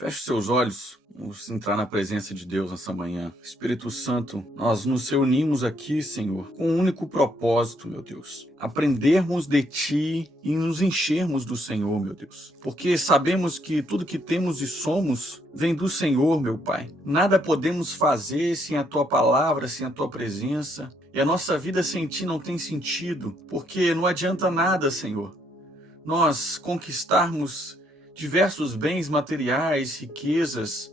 Feche seus olhos, vamos entrar na presença de Deus nessa manhã. Espírito Santo, nós nos reunimos aqui, Senhor, com um único propósito, meu Deus. Aprendermos de Ti e nos enchermos do Senhor, meu Deus. Porque sabemos que tudo que temos e somos vem do Senhor, meu Pai. Nada podemos fazer sem a Tua palavra, sem a Tua presença. E a nossa vida sem Ti não tem sentido, porque não adianta nada, Senhor, nós conquistarmos diversos bens materiais, riquezas,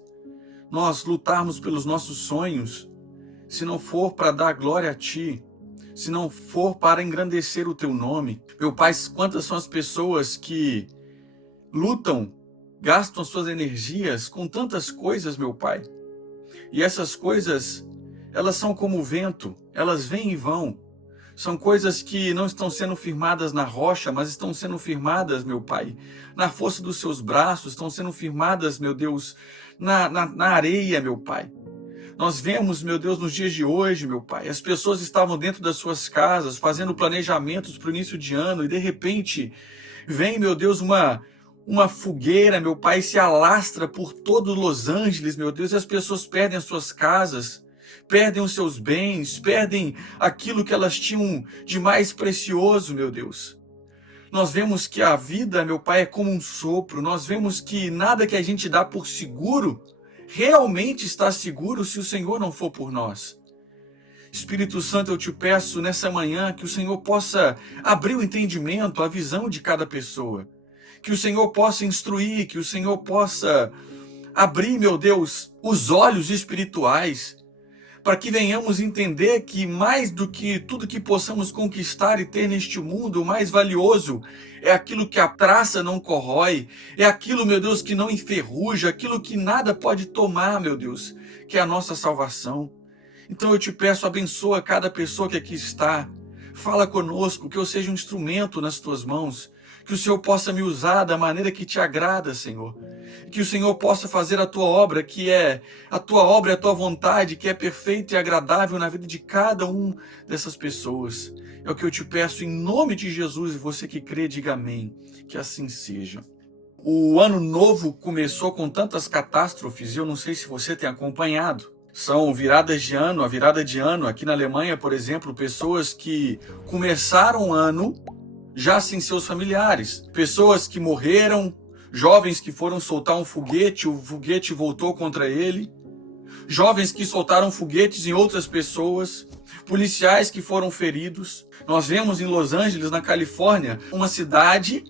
nós lutarmos pelos nossos sonhos, se não for para dar glória a Ti, se não for para engrandecer o Teu nome. Meu Pai, quantas são as pessoas que lutam, gastam suas energias com tantas coisas, meu Pai. E essas coisas, elas são como o vento, elas vêm e vão. São coisas que não estão sendo firmadas na rocha, mas estão sendo firmadas, meu Pai, na força dos seus braços, estão sendo firmadas, meu Deus, na areia, meu Pai. Nós vemos, meu Deus, nos dias de hoje, meu Pai, as pessoas estavam dentro das suas casas, fazendo planejamentos para o início de ano, e de repente vem, meu Deus, uma fogueira, meu Pai, se alastra por todo Los Angeles, meu Deus, e as pessoas perdem as suas casas, perdem os seus bens, perdem aquilo que elas tinham de mais precioso, meu Deus. Nós vemos que a vida, meu Pai, é como um sopro. Nós vemos que nada que a gente dá por seguro realmente está seguro se o Senhor não for por nós. Espírito Santo, eu te peço nessa manhã que o Senhor possa abrir o entendimento, a visão de cada pessoa. Que o Senhor possa instruir, que o Senhor possa abrir, meu Deus, os olhos espirituais, para que venhamos entender que mais do que tudo que possamos conquistar e ter neste mundo, o mais valioso é aquilo que a traça não corrói, é aquilo, meu Deus, que não enferruja, aquilo que nada pode tomar, meu Deus, que é a nossa salvação. Então eu te peço, abençoa cada pessoa que aqui está, fala conosco, que eu seja um instrumento nas tuas mãos, que o Senhor possa me usar da maneira que te agrada, Senhor. Que o Senhor possa fazer a tua obra, que é a tua obra, a tua vontade, que é perfeita e agradável na vida de cada um dessas pessoas. É o que eu te peço em nome de Jesus, e você que crê, diga amém. Que assim seja. O ano novo começou com tantas catástrofes, e eu não sei se você tem acompanhado. São viradas de ano, a virada de ano. Aqui na Alemanha, por exemplo, pessoas que começaram o ano já sem seus familiares. Pessoas que morreram, jovens que foram soltar um foguete, o foguete voltou contra ele. Jovens que soltaram foguetes em outras pessoas. Policiais que foram feridos. Nós vemos em Los Angeles, na Califórnia, uma cidade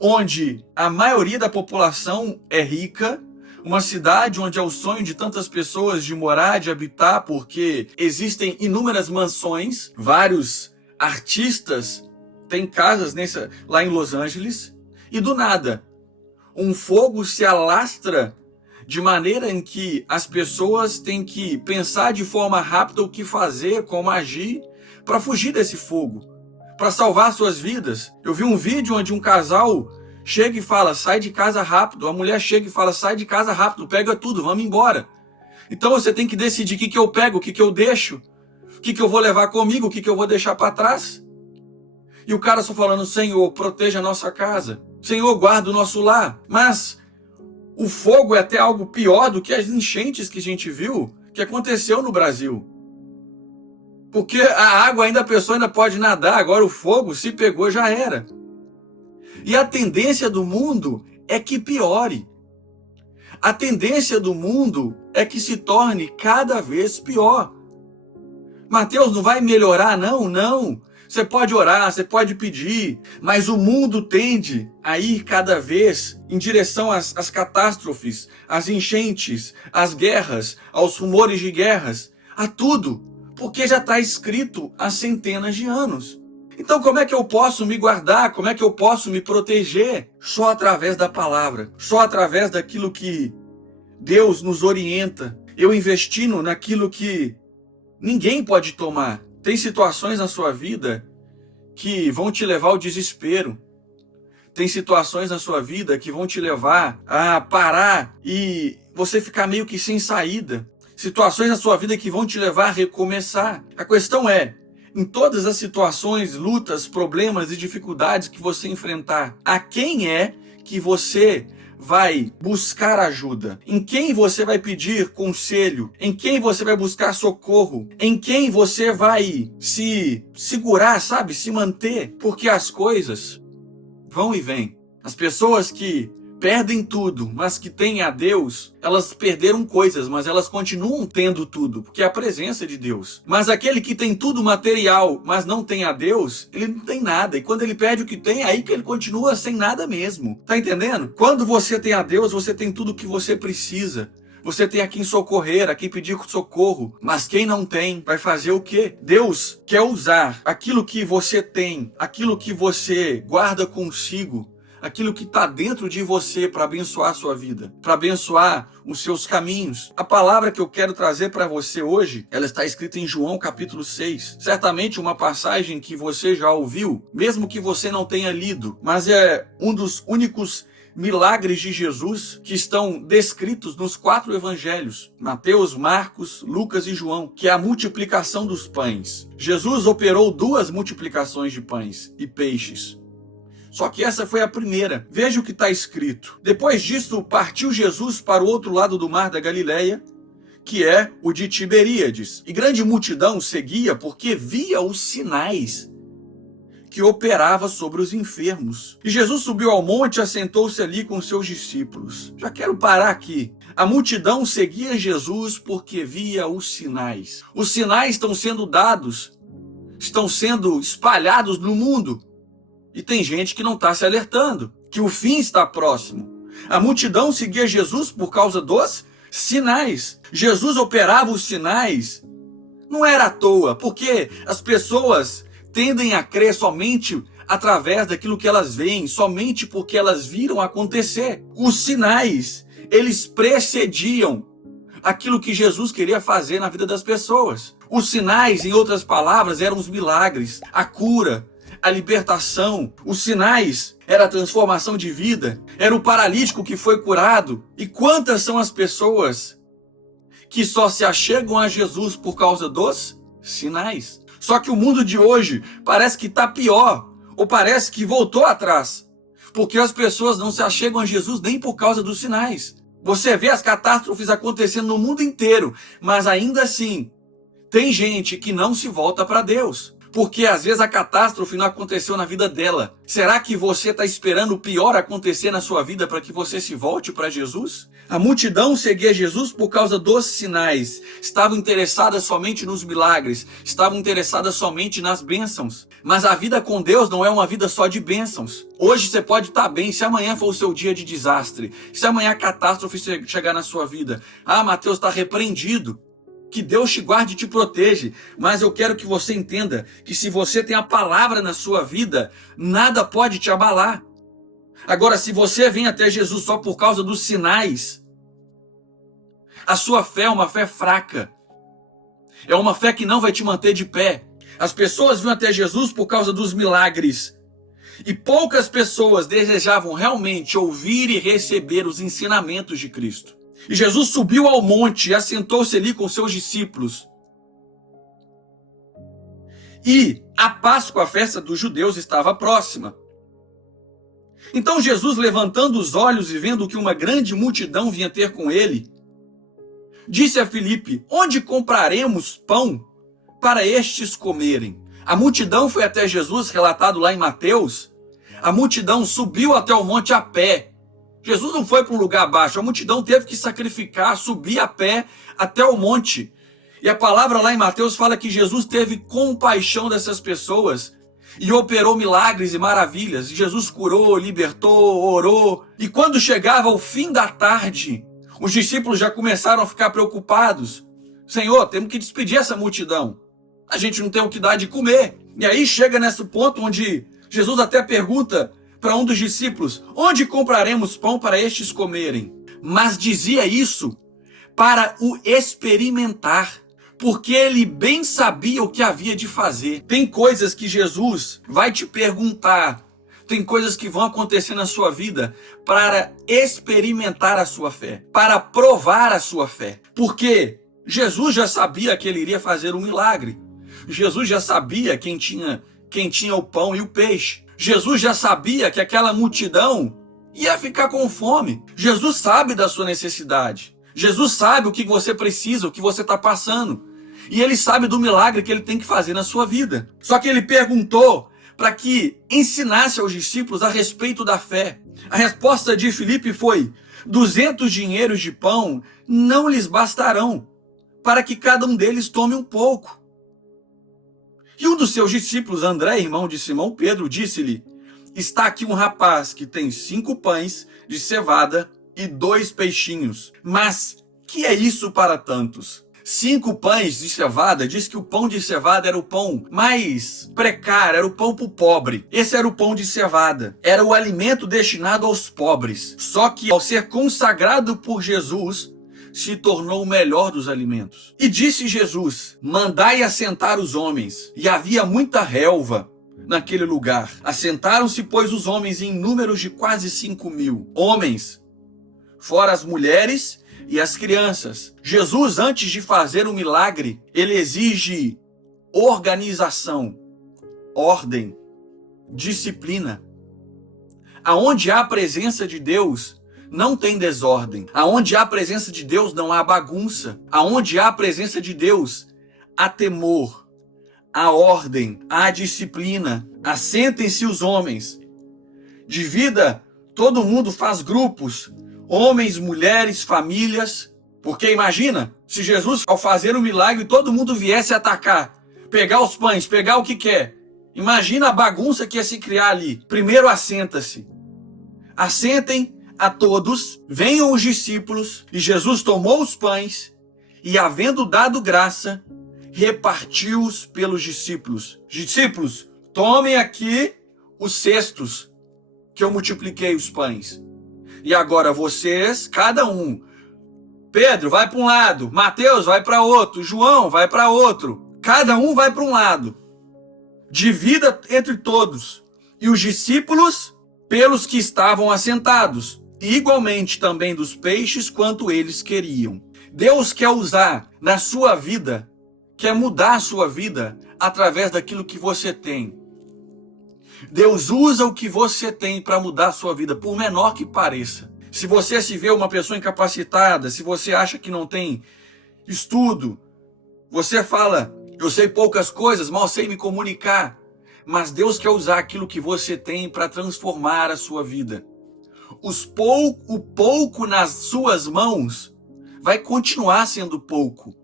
onde a maioria da população é rica, uma cidade onde é o sonho de tantas pessoas de morar, de habitar, porque existem inúmeras mansões, vários artistas têm casas lá em Los Angeles, e do nada, um fogo se alastra de maneira em que as pessoas têm que pensar de forma rápida o que fazer, como agir, para fugir desse fogo, para salvar suas vidas. Eu vi um vídeo onde um casal chega e fala, sai de casa rápido. A mulher chega e fala, sai de casa rápido, pega tudo, vamos embora. Então você tem que decidir o que eu pego, o que eu deixo, o que eu vou levar comigo, o que eu vou deixar para trás. E o cara só falando, Senhor, proteja a nossa casa. Senhor, guarda o nosso lar. Mas o fogo é até algo pior do que as enchentes que a gente viu, que aconteceu no Brasil. Porque a água ainda, a pessoa ainda pode nadar, agora o fogo, se pegou, já era. E a tendência do mundo é que piore. A tendência do mundo é que se torne cada vez pior. Mateus, não vai melhorar, não, não. Você pode orar, você pode pedir, mas o mundo tende a ir cada vez em direção às catástrofes, às enchentes, às guerras, aos rumores de guerras, a tudo, porque já está escrito há centenas de anos. Então como é que eu posso me guardar? Como é que eu posso me proteger? Só através da palavra, só através daquilo que Deus nos orienta. Eu investindo naquilo que ninguém pode tomar. Tem situações na sua vida que vão te levar ao desespero. Tem situações na sua vida que vão te levar a parar e você ficar meio que sem saída. Situações na sua vida que vão te levar a recomeçar. A questão é, em todas as situações, lutas, problemas e dificuldades que você enfrentar, a quem é que você vai buscar ajuda? Em quem você vai pedir conselho? Em quem você vai buscar socorro? Em quem você vai se segurar, sabe? Se manter? Porque as coisas vão e vêm. As pessoas que perdem tudo, mas que têm a Deus, elas perderam coisas, mas elas continuam tendo tudo, porque é a presença de Deus. Mas aquele que tem tudo material, mas não tem a Deus, ele não tem nada. E quando ele perde o que tem, é aí que ele continua sem nada mesmo. Tá entendendo? Quando você tem a Deus, você tem tudo o que você precisa. Você tem a quem socorrer, a quem pedir socorro. Mas quem não tem, vai fazer o quê? Deus quer usar aquilo que você tem, aquilo que você guarda consigo, aquilo que está dentro de você para abençoar a sua vida, para abençoar os seus caminhos. A palavra que eu quero trazer para você hoje, ela está escrita em João capítulo 6. Certamente uma passagem que você já ouviu, mesmo que você não tenha lido, mas é um dos únicos milagres de Jesus que estão descritos nos 4 evangelhos, Mateus, Marcos, Lucas e João, que é a multiplicação dos pães. Jesus operou 2 multiplicações de pães e peixes. Só que essa foi a primeira. Veja o que está escrito. Depois disso, partiu Jesus para o outro lado do mar da Galileia, que é o de Tiberíades. E grande multidão seguia porque via os sinais que operava sobre os enfermos. E Jesus subiu ao monte e assentou-se ali com seus discípulos. Já quero parar aqui. A multidão seguia Jesus porque via os sinais. Os sinais estão sendo dados, estão sendo espalhados no mundo. E tem gente que não está se alertando, que o fim está próximo. A multidão seguia Jesus por causa dos sinais. Jesus operava os sinais. Não era à toa, porque as pessoas tendem a crer somente através daquilo que elas veem, somente porque elas viram acontecer. Os sinais, eles precediam aquilo que Jesus queria fazer na vida das pessoas. Os sinais, em outras palavras, eram os milagres, a cura, a libertação. Os sinais era a transformação de vida, era o paralítico que foi curado. E quantas são as pessoas que só se achegam a Jesus por causa dos sinais? Só que o mundo de hoje parece que está pior, ou parece que voltou atrás, porque as pessoas não se achegam a Jesus nem por causa dos sinais. Você vê as catástrofes acontecendo no mundo inteiro, mas ainda assim, tem gente que não se volta para Deus. Porque às vezes a catástrofe não aconteceu na vida dela. Será que você está esperando o pior acontecer na sua vida para que você se volte para Jesus? A multidão seguia Jesus por causa dos sinais. Estavam interessadas somente nos milagres. Estavam interessadas somente nas bênçãos. Mas a vida com Deus não é uma vida só de bênçãos. Hoje você pode estar bem, se amanhã for o seu dia de desastre. Se amanhã a catástrofe chegar na sua vida. Ah, Mateus, está repreendido. Que Deus te guarde e te proteja, mas eu quero que você entenda que se você tem a palavra na sua vida, nada pode te abalar. Agora, se você vem até Jesus só por causa dos sinais, a sua fé é uma fé fraca, é uma fé que não vai te manter de pé. As pessoas vinham até Jesus por causa dos milagres, e poucas pessoas desejavam realmente ouvir e receber os ensinamentos de Cristo. E Jesus subiu ao monte e assentou-se ali com seus discípulos. E a Páscoa, a festa dos judeus, estava próxima. Então Jesus, levantando os olhos e vendo que uma grande multidão vinha ter com ele, disse a Filipe: onde compraremos pão para estes comerem? A multidão foi até Jesus, relatado lá em Mateus. A multidão subiu até o monte a pé. Jesus não foi para um lugar baixo, a multidão teve que sacrificar, subir a pé até o monte. E a palavra lá em Mateus fala que Jesus teve compaixão dessas pessoas e operou milagres e maravilhas. Jesus curou, libertou, orou. E quando chegava o fim da tarde, os discípulos já começaram a ficar preocupados. Senhor, temos que despedir essa multidão. A gente não tem o que dar de comer. E aí chega nesse ponto onde Jesus até pergunta para um dos discípulos: onde compraremos pão para estes comerem? Mas dizia isso para o experimentar, porque ele bem sabia o que havia de fazer. Tem coisas que Jesus vai te perguntar, tem coisas que vão acontecer na sua vida para experimentar a sua fé, para provar a sua fé. Porque Jesus já sabia que ele iria fazer um milagre. Jesus já sabia quem tinha o pão e o peixe. Jesus já sabia que aquela multidão ia ficar com fome. Jesus sabe da sua necessidade. Jesus sabe o que você precisa, o que você está passando. E ele sabe do milagre que ele tem que fazer na sua vida. Só que ele perguntou para que ensinasse aos discípulos a respeito da fé. A resposta de Filipe foi: 200 dinheiros de pão não lhes bastarão, para que cada um deles tome um pouco. E um dos seus discípulos, André, irmão de Simão Pedro, disse-lhe: está aqui um rapaz que tem 5 pães de cevada e 2 peixinhos. Mas que é isso para tantos? 5 pães de cevada, diz que o pão de cevada era o pão mais precário, era o pão para o pobre. Esse era o pão de cevada, era o alimento destinado aos pobres. Só que ao ser consagrado por Jesus, se tornou o melhor dos alimentos. E disse Jesus: mandai assentar os homens. E havia muita relva naquele lugar. Assentaram-se, pois, os homens em números de quase 5.000 homens, fora as mulheres e as crianças. Jesus, antes de fazer o milagre, ele exige organização, ordem, disciplina. Aonde há a presença de Deus, não tem desordem. Aonde há a presença de Deus, não há bagunça. Aonde há a presença de Deus, há temor, há ordem, há disciplina. Assentem-se os homens. Divida, todo mundo faz grupos. Homens, mulheres, famílias. Porque imagina, se Jesus, ao fazer o milagre, todo mundo viesse atacar, pegar os pães, pegar o que quer. Imagina a bagunça que ia se criar ali. Primeiro assenta-se. Assentem a todos, venham os discípulos. E Jesus tomou os pães e, havendo dado graça, repartiu-os pelos discípulos. Discípulos, tomem aqui os cestos que eu multipliquei os pães. E agora vocês, cada um, Pedro vai para um lado, Mateus vai para outro, João vai para outro. Cada um vai para um lado. Divida entre todos. E os discípulos pelos que estavam assentados. E igualmente também dos peixes quanto eles queriam. Deus quer usar na sua vida, quer mudar a sua vida através daquilo que você tem. Deus usa o que você tem para mudar a sua vida, por menor que pareça. Se você se vê uma pessoa incapacitada, se você acha que não tem estudo, você fala: eu sei poucas coisas, mal sei me comunicar. Mas Deus quer usar aquilo que você tem para transformar a sua vida. O pouco nas suas mãos vai continuar sendo pouco.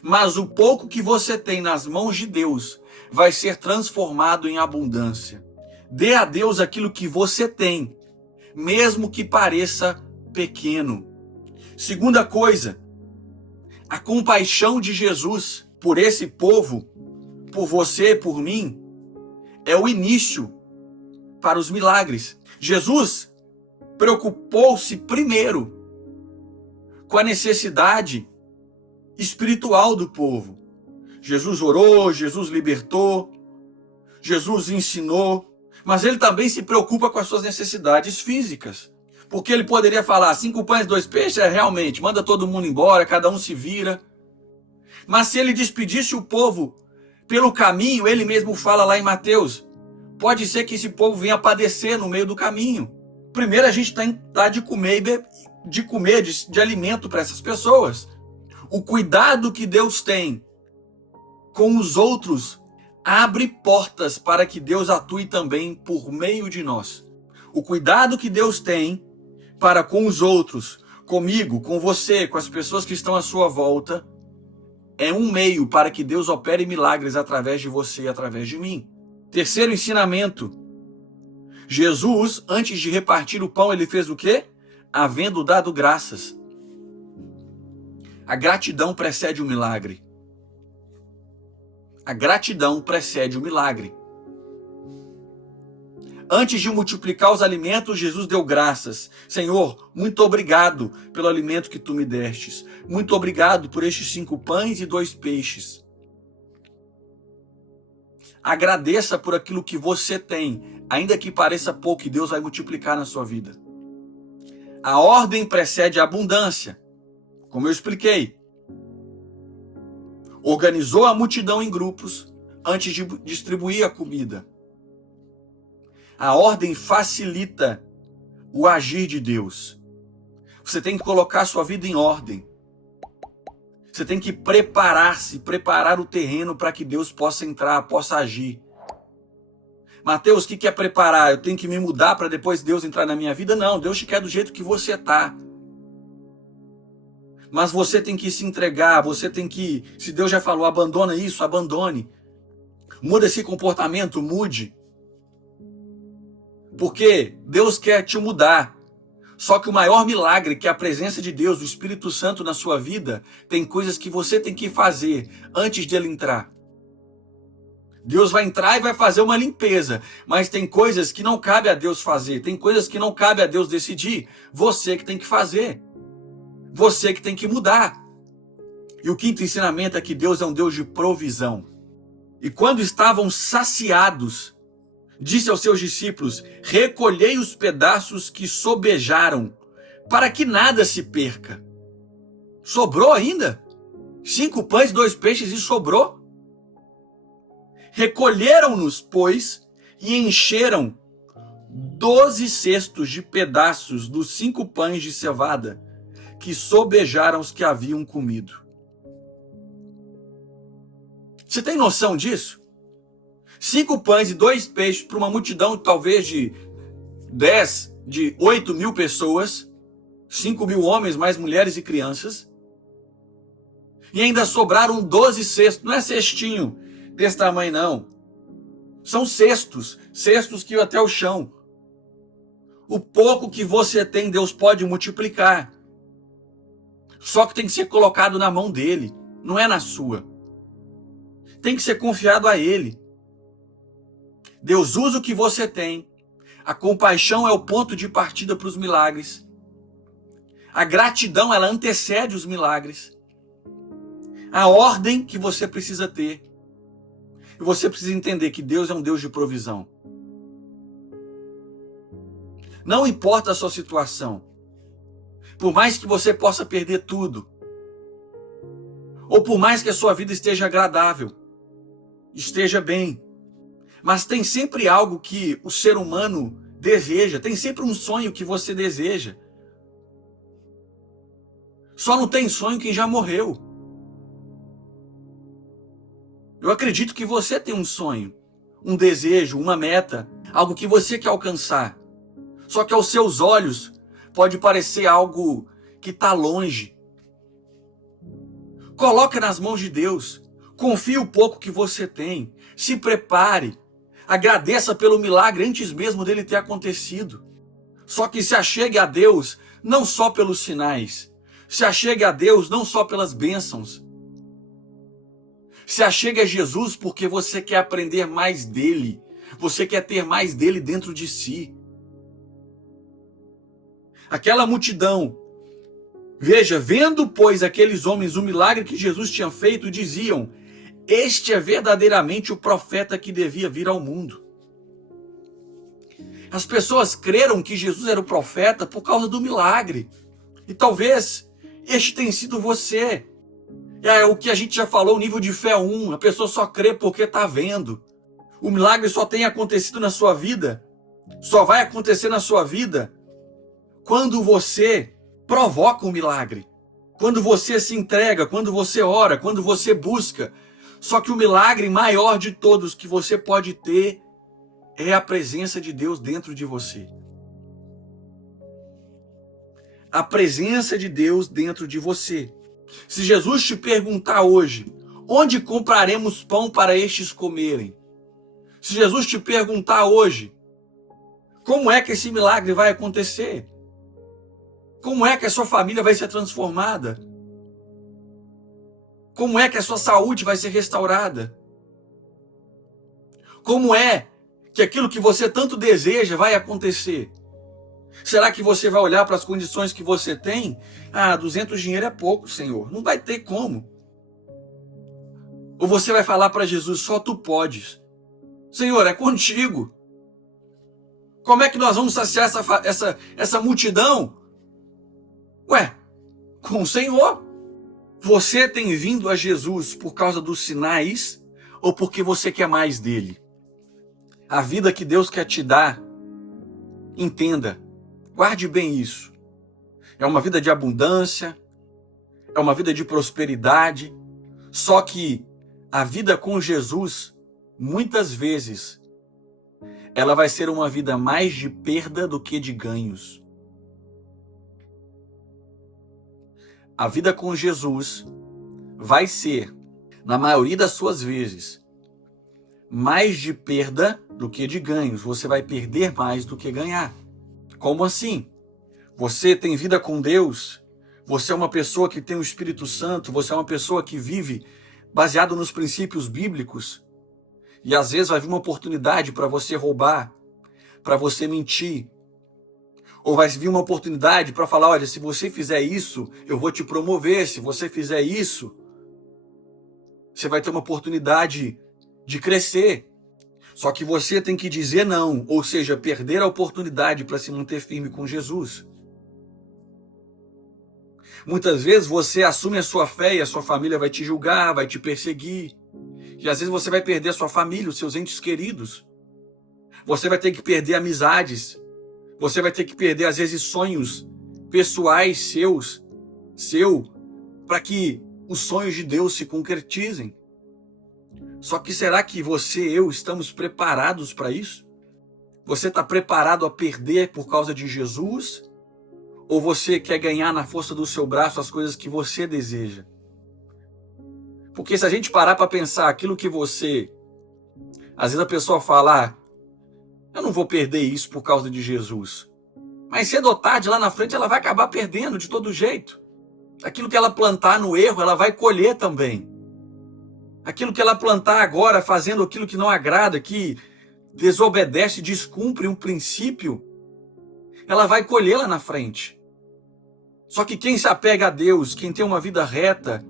Mas o pouco que você tem nas mãos de Deus vai ser transformado em abundância. Dê a Deus aquilo que você tem, mesmo que pareça pequeno. Segunda coisa, a compaixão de Jesus por esse povo, por você, por mim, é o início para os milagres. Jesus preocupou-se primeiro com a necessidade espiritual do povo. Jesus orou, Jesus libertou, Jesus ensinou, mas ele também se preocupa com as suas necessidades físicas. Porque ele poderia falar: 5 pães, 2 peixes, realmente, manda todo mundo embora, cada um se vira. Mas se ele despedisse o povo pelo caminho, ele mesmo fala lá em Mateus, pode ser que esse povo venha padecer no meio do caminho. Primeiro a gente tem que dar de comer, de alimento para essas pessoas. O cuidado que Deus tem com os outros abre portas para que Deus atue também por meio de nós. O cuidado que Deus tem para com os outros, comigo, com você, com as pessoas que estão à sua volta, é um meio para que Deus opere milagres através de você e através de mim. Terceiro ensinamento. Jesus, antes de repartir o pão, ele fez o quê? Havendo dado graças. A gratidão precede o milagre. A gratidão precede o milagre. Antes de multiplicar os alimentos, Jesus deu graças. Senhor, muito obrigado pelo alimento que tu me destes. Muito obrigado por estes 5 pães e 2 peixes. Agradeça por aquilo que você tem, ainda que pareça pouco, e Deus vai multiplicar na sua vida. A ordem precede a abundância, como eu expliquei. Organizou a multidão em grupos antes de distribuir a comida. A ordem facilita o agir de Deus. Você tem que colocar a sua vida em ordem. Você tem que preparar-se, preparar o terreno para que Deus possa entrar, possa agir. Mateus, o que é preparar? Eu tenho que me mudar para depois Deus entrar na minha vida? Não, Deus te quer do jeito que você está. Mas você tem que se entregar, você tem que, se Deus já falou, abandona isso, abandone. Muda esse comportamento, mude. Porque Deus quer te mudar. Só que o maior milagre, que é a presença de Deus, do Espírito Santo na sua vida, tem coisas que você tem que fazer antes dele entrar. Deus vai entrar e vai fazer uma limpeza, mas tem coisas que não cabe a Deus fazer, tem coisas que não cabe a Deus decidir. Você que tem que fazer. Você que tem que mudar. E o quinto ensinamento é que Deus é um Deus de provisão. E quando estavam saciados, disse aos seus discípulos: recolhei os pedaços que sobejaram, para que nada se perca. Sobrou ainda? 5 pães, 2 peixes e sobrou? Recolheram-nos, pois, e encheram 12 cestos de pedaços dos 5 pães de cevada, que sobejaram os que haviam comido. Você tem noção disso? 5 pães e 2 peixes para uma multidão talvez de 8 mil pessoas, 5 mil homens, mais mulheres e crianças. E ainda sobraram 12 cestos, não é cestinho desse tamanho não. São cestos, cestos que iam até o chão. O pouco que você tem, Deus pode multiplicar. Só que tem que ser colocado na mão dele, não é na sua. Tem que ser confiado a ele. Deus usa o que você tem. A compaixão é o ponto de partida para os milagres. A gratidão, ela antecede os milagres. A ordem que você precisa ter. E você precisa entender que Deus é um Deus de provisão. Não importa a sua situação. Por mais que você possa perder tudo. Ou por mais que a sua vida esteja agradável. Esteja bem. Mas tem sempre algo que o ser humano deseja. Tem sempre um sonho que você deseja. Só não tem sonho quem já morreu. Eu acredito que você tem um sonho, um desejo, uma meta, algo que você quer alcançar. Só que aos seus olhos pode parecer algo que está longe. Coloque nas mãos de Deus. Confie o pouco que você tem. Se prepare. Agradeça pelo milagre antes mesmo dele ter acontecido. Só que se achegue a Deus não só pelos sinais. Se achegue a Deus não só pelas bênçãos. Se achegue a Jesus porque você quer aprender mais dele. Você quer ter mais dele dentro de si. Aquela multidão, veja, vendo, pois, aqueles homens o milagre que Jesus tinha feito, diziam: este é verdadeiramente o profeta que devia vir ao mundo. As pessoas creram que Jesus era o profeta por causa do milagre. E talvez este tenha sido você. É o que a gente já falou, o nível de fé 1. A pessoa só crê porque está vendo. O milagre só tem acontecido na sua vida. Só vai acontecer na sua vida quando você provoca o milagre. Quando você se entrega, quando você ora, quando você busca. Só que o milagre maior de todos que você pode ter é a presença de Deus dentro de você. A presença de Deus dentro de você. Se Jesus te perguntar hoje, onde compraremos pão para estes comerem? Se Jesus te perguntar hoje, como é que esse milagre vai acontecer? Como é que a sua família vai ser transformada? Como é que a sua saúde vai ser restaurada? Como é que aquilo que você tanto deseja vai acontecer? Será que você vai olhar para as condições que você tem? 200 dinheiro é pouco, Senhor. Não vai ter como. Ou você vai falar para Jesus, só tu podes. Senhor, é contigo. Como é que nós vamos saciar essa multidão? Ué, com o Senhor. Você tem vindo a Jesus por causa dos sinais ou porque você quer mais dele? A vida que Deus quer te dar Entenda, guarde bem isso. É uma vida de abundância, é uma vida de prosperidade, só que a vida com Jesus, muitas vezes, ela vai ser uma vida mais de perda do que de ganhos. A vida com Jesus vai ser, na maioria das suas vezes, mais de perda do que de ganhos. Você vai perder mais do que ganhar. Como assim? Você tem vida com Deus, você é uma pessoa que tem o Espírito Santo, você é uma pessoa que vive baseado nos princípios bíblicos, e às vezes vai vir uma oportunidade para você roubar, para você mentir, ou vai vir uma oportunidade para falar, olha, se você fizer isso, eu vou te promover, se você fizer isso, você vai ter uma oportunidade de crescer. Só que você tem que dizer não, ou seja, perder a oportunidade para se manter firme com Jesus. Muitas vezes você assume a sua fé e a sua família vai te julgar, vai te perseguir. E às vezes você vai perder a sua família, os seus entes queridos. Você vai ter que perder amizades. Você vai ter que perder, às vezes, sonhos pessoais seu, para que os sonhos de Deus se concretizem. Só que será que você e eu estamos preparados para isso? Você está preparado a perder por causa de Jesus? Ou você quer ganhar na força do seu braço as coisas que você deseja? Porque se a gente parar para pensar aquilo que você... Às vezes a pessoa fala, eu não vou perder isso por causa de Jesus. Mas cedo ou tarde, lá na frente, ela vai acabar perdendo de todo jeito. Aquilo que ela plantar no erro, ela vai colher também. Aquilo que ela plantar agora, fazendo aquilo que não agrada, que desobedece, descumpre um princípio, ela vai colher lá na frente. Só que quem se apega a Deus, quem tem uma vida reta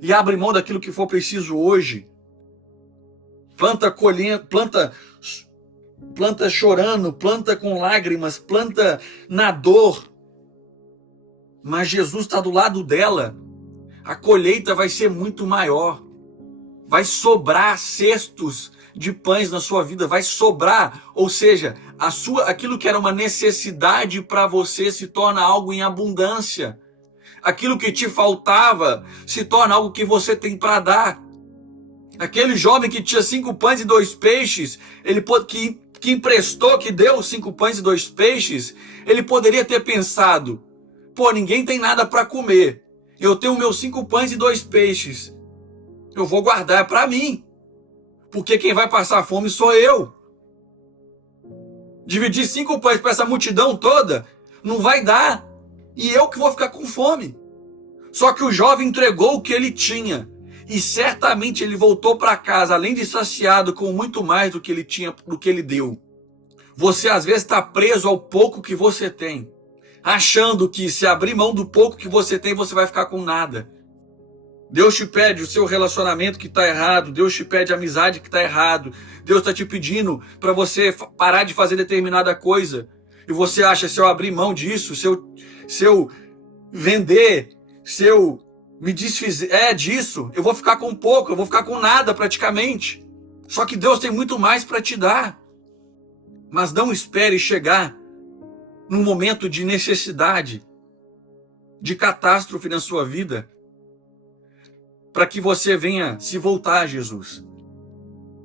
e abre mão daquilo que for preciso hoje, planta colhendo, planta chorando, planta com lágrimas, planta na dor, mas Jesus está do lado dela, a colheita vai ser muito maior. Vai sobrar cestos de pães na sua vida, vai sobrar, ou seja, aquilo que era uma necessidade para você se torna algo em abundância. Aquilo que te faltava se torna algo que você tem para dar. Aquele jovem que tinha 5 pães e 2 peixes, que emprestou, que deu 5 pães e 2 peixes, ele poderia ter pensado, pô, ninguém tem nada para comer, eu tenho meus 5 pães e 2 peixes, eu vou guardar para mim, porque quem vai passar fome sou eu. Dividir 5 pães para essa multidão toda não vai dar, e eu que vou ficar com fome. Só que o jovem entregou o que ele tinha, e certamente ele voltou para casa, além de saciado, com muito mais do que ele tinha, do que ele deu. Você às vezes está preso ao pouco que você tem, achando que se abrir mão do pouco que você tem, você vai ficar com nada. Deus te pede o seu relacionamento que está errado, Deus te pede a amizade que está errado, Deus está te pedindo para você parar de fazer determinada coisa, e você acha, se eu abrir mão disso, se eu vender, se eu me desfizer disso, eu vou ficar com pouco, eu vou ficar com nada praticamente. Só que Deus tem muito mais para te dar. Mas não espere chegar num momento de necessidade, de catástrofe na sua vida, para que você venha se voltar a Jesus.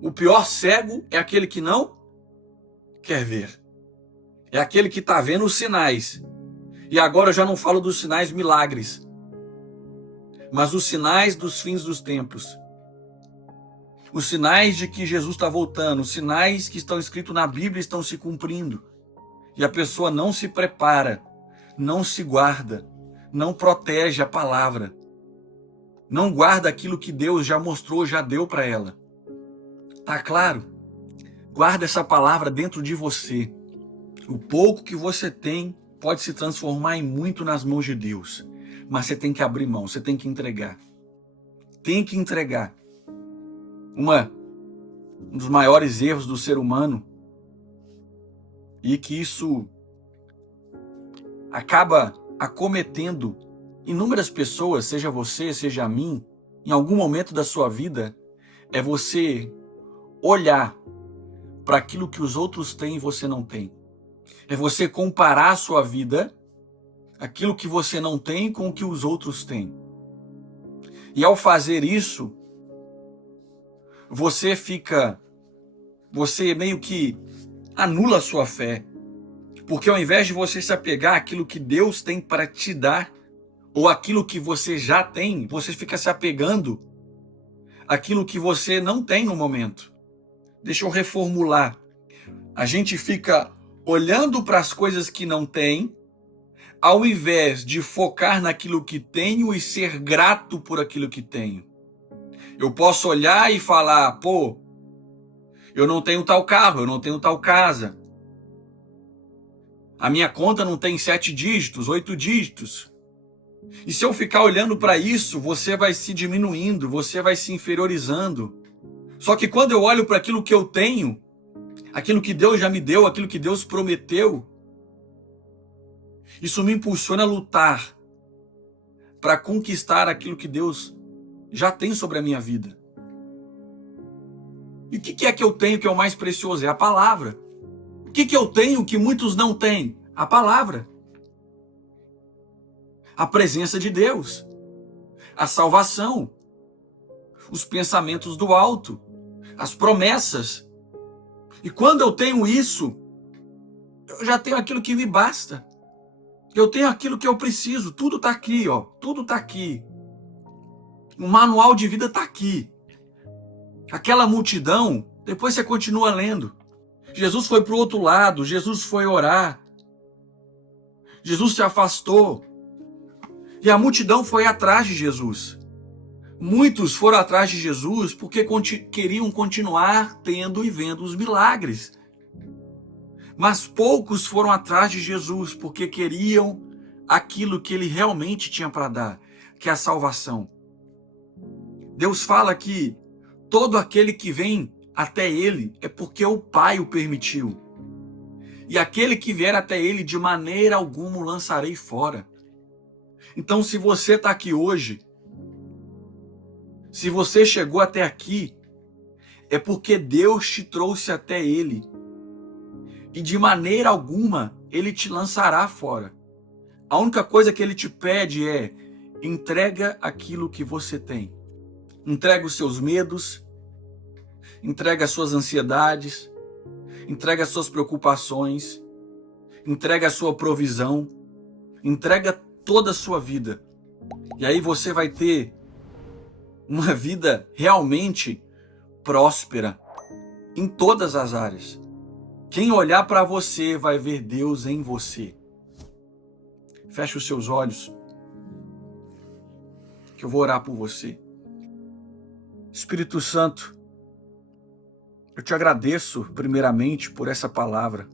O pior cego é aquele que não quer ver. É aquele que está vendo os sinais. E agora eu já não falo dos sinais milagres, mas os sinais dos fins dos tempos. Os sinais de que Jesus está voltando, os sinais que estão escritos na Bíblia estão se cumprindo. E a pessoa não se prepara, não se guarda, não protege a palavra. Não guarda aquilo que Deus já mostrou, já deu para ela. Tá claro? Guarda essa palavra dentro de você. O pouco que você tem pode se transformar em muito nas mãos de Deus. Mas você tem que abrir mão, você tem que entregar. Tem que entregar. Um dos maiores erros do ser humano, e que isso acaba acometendo inúmeras pessoas, seja você, seja a mim, em algum momento da sua vida, é você olhar para aquilo que os outros têm e você não tem. É você comparar a sua vida, aquilo que você não tem, com o que os outros têm. E ao fazer isso, você meio que anula a sua fé. Porque ao invés de você se apegar àquilo que Deus tem para te dar, ou aquilo que você já tem, você fica se apegando àquilo que você não tem no momento. Deixa eu reformular. A gente fica olhando para as coisas que não tem, ao invés de focar naquilo que tenho e ser grato por aquilo que tenho. Eu posso olhar e falar, pô, eu não tenho tal carro, eu não tenho tal casa. A minha conta não tem 7 dígitos, 8 dígitos. E se eu ficar olhando para isso, você vai se diminuindo, você vai se inferiorizando. Só que quando eu olho para aquilo que eu tenho, aquilo que Deus já me deu, aquilo que Deus prometeu, isso me impulsiona a lutar para conquistar aquilo que Deus já tem sobre a minha vida. E o que é que eu tenho que é o mais precioso? É a palavra. O que eu tenho que muitos não têm? A palavra. A presença de Deus. A salvação. Os pensamentos do alto. As promessas. E quando eu tenho isso, eu já tenho aquilo que me basta. Eu tenho aquilo que eu preciso. Tudo está aqui, ó. Tudo está aqui. O manual de vida está aqui. Aquela multidão, depois você continua lendo. Jesus foi para o outro lado, Jesus foi orar. Jesus se afastou. E a multidão foi atrás de Jesus. Muitos foram atrás de Jesus porque queriam continuar tendo e vendo os milagres. Mas poucos foram atrás de Jesus porque queriam aquilo que ele realmente tinha para dar, que é a salvação. Deus fala que todo aquele que vem até ele é porque o Pai o permitiu. E aquele que vier até ele, de maneira alguma o lançarei fora. Então, se você está aqui hoje, se você chegou até aqui, é porque Deus te trouxe até ele. E de maneira alguma ele te lançará fora. A única coisa que ele te pede é: entrega aquilo que você tem. Entrega os seus medos, entrega as suas ansiedades, entrega as suas preocupações, entrega a sua provisão, entrega toda a sua vida. E aí você vai ter uma vida realmente próspera em todas as áreas. Quem olhar para você vai ver Deus em você. Feche os seus olhos, que eu vou orar por você. Espírito Santo, eu te agradeço primeiramente por essa palavra.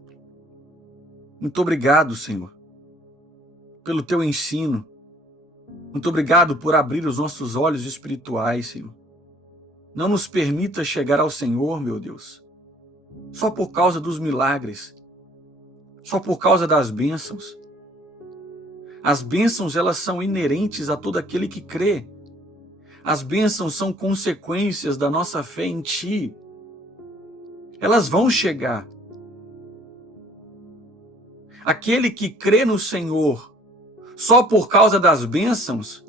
Muito obrigado, Senhor, pelo teu ensino. Muito obrigado por abrir os nossos olhos espirituais, Senhor. Não nos permita chegar ao Senhor, meu Deus, só por causa dos milagres, só por causa das bênçãos. As bênçãos, elas são inerentes a todo aquele que crê. As bênçãos são consequências da nossa fé em Ti. Elas vão chegar. Aquele que crê no Senhor só por causa das bênçãos,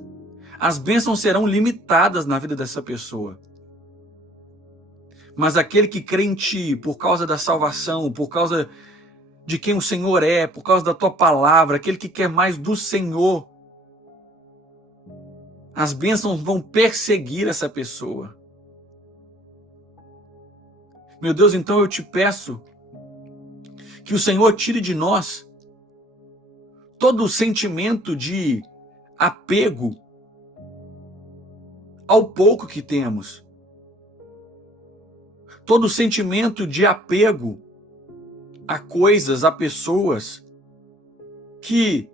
as bênçãos serão limitadas na vida dessa pessoa. Mas aquele que crê em Ti por causa da salvação, por causa de quem o Senhor é, por causa da Tua palavra, aquele que quer mais do Senhor, as bênçãos vão perseguir essa pessoa. Meu Deus, então eu te peço que o Senhor tire de nós todo o sentimento de apego ao pouco que temos. Todo o sentimento de apego a coisas, a pessoas que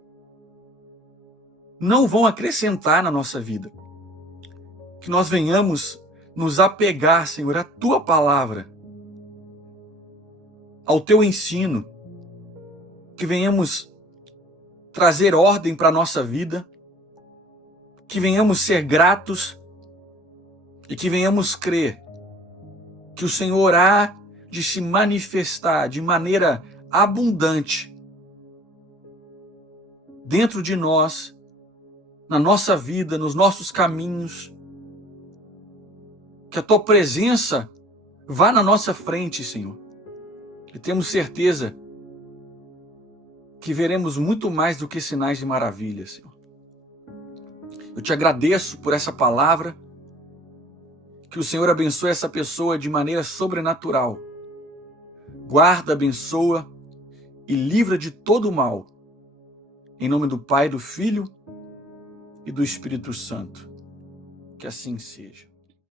não vão acrescentar na nossa vida. Que nós venhamos nos apegar, Senhor, à Tua palavra, ao Teu ensino, que venhamos trazer ordem para a nossa vida, que venhamos ser gratos e que venhamos crer que o Senhor há de se manifestar de maneira abundante dentro de nós, na nossa vida, nos nossos caminhos. Que a tua presença vá na nossa frente, Senhor. E temos certeza que veremos muito mais do que sinais de maravilha, Senhor. Eu te agradeço por essa palavra. Que o Senhor abençoe essa pessoa de maneira sobrenatural. Guarda, abençoa e livra de todo o mal. Em nome do Pai, do Filho e do Espírito Santo. Que assim seja.